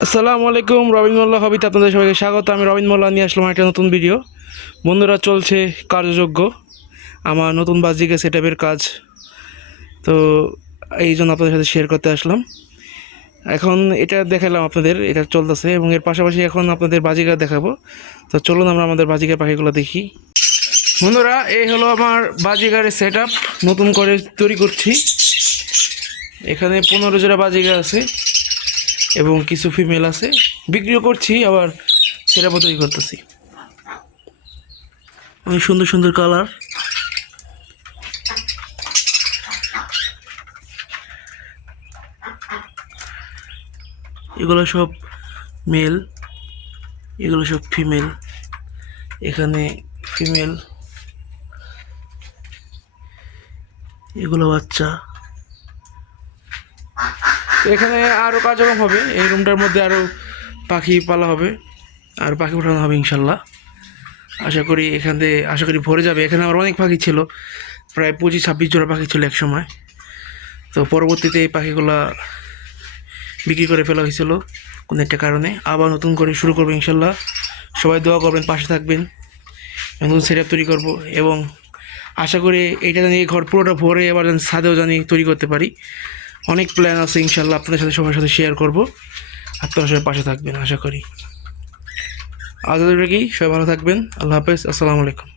আসসালামু আলাইকুম, রবিন মোল্লা হবিতে আপনাদের সবাইকে স্বাগত। আমি রবিন মোল্লা নিয়ে আসলাম একটা নতুন ভিডিও। বন্ধুরা, চলছে কার্যযোগ্য আমার নতুন বাজিকে সেটআপের কাজ। তো এই জন্য আপনাদের সাথে শেয়ার করতে আসলাম। এখন এটা দেখালাম আপনাদের, এটা চলতেছে এবং এর পাশাপাশি এখন আপনাদের বাজিকার দেখাবো। তো চলুন আমরা আমাদের বাজিকার পাখিগুলো দেখি। বন্ধুরা, এই হলো আমার বাজিকারের সেটআপ, নতুন করে তৈরি করছি। এখানে 15 জোড়া বাজিকার আছে এবং কিছু ফিমেল আছে, বিক্রিও করছি, আবার সেটআপও তৈরি করতেছি। অনেক সুন্দর সুন্দর কালার। এগুলো সব মেল, এগুলো সব ফিমেল। এখানে ফিমেল, এগুলো বাচ্চা। এখানে আরও কার্যক্রম হবে, এই রুমটার মধ্যে আরও পাখি পালা হবে আর পাখি উঠানো হবে ইনশাল্লাহ। আশা করি এখান থেকে ভরে যাবে। এখানে আমার অনেক পাখি ছিল, প্রায় 25-26 জোড়া পাখি ছিল এক সময়। তো পরবর্তীতে এই পাখিগুলা বিক্রি করে ফেলা হয়েছিল কোনো একটা কারণে। আবার নতুন করে শুরু করবো ইনশাল্লাহ। সবাই দোয়া করবেন, পাশে থাকবেন। নতুন সেটআপ তৈরি করব এবং আশা করি এইটা জানি ঘর পুরোটা ভরে এবার যেন ছাদেও জানি তৈরি করতে পারি। অনেক প্ল্যান আছে ইনশাল্লাহ, আপনাদের সাথে সবার সাথে শেয়ার করব। আপনারা সবাই পাশে থাকবেন আশা করি। আজ কি সবাই ভালো থাকবেন। আল্লাহ হাফেজ, আসসালামু আলাইকুম।